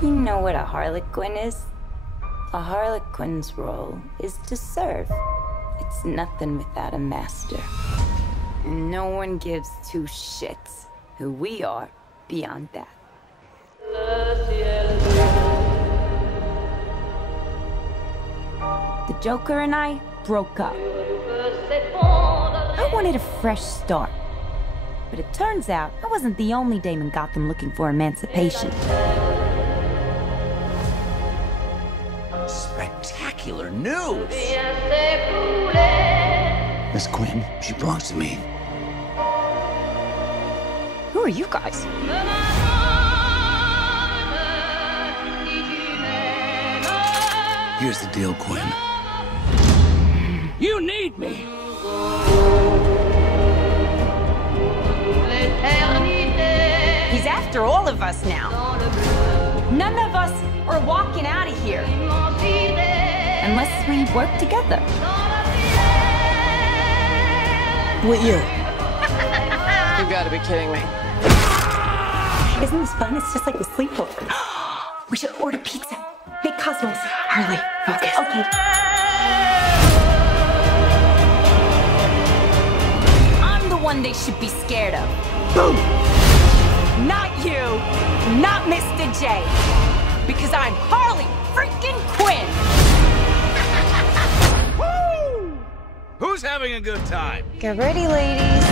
You know what a harlequin is? A harlequin's role is to serve. It's nothing without a master. And no one gives two shits who we are beyond that. The Joker and I broke up. I wanted a fresh start. But it turns out I wasn't the only dame in Gotham looking for emancipation. Spectacular news! Miss Quinn, she belongs to me. Who are you guys? Here's the deal, Quinn. You need me! He's after all of us now. None of us are walking out of here. Unless we work together. With you. You gotta be kidding me. Isn't this fun? It's just like a sleepover. We should order pizza. Big Cosmos. Harley, focus. Okay. I'm the one they should be scared of. Boom! Not you. Not Mr. J. Because I'm Harley freaking Quinn. Woo! Who's having a good time? Get ready, ladies.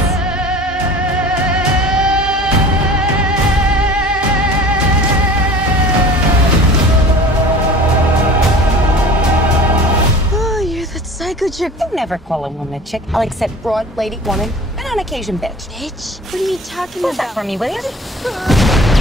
Psycho chick. I never call a woman a chick. I'll accept broad, lady, woman, and on occasion bitch. Bitch? What are you talking What's about? that for me, will you?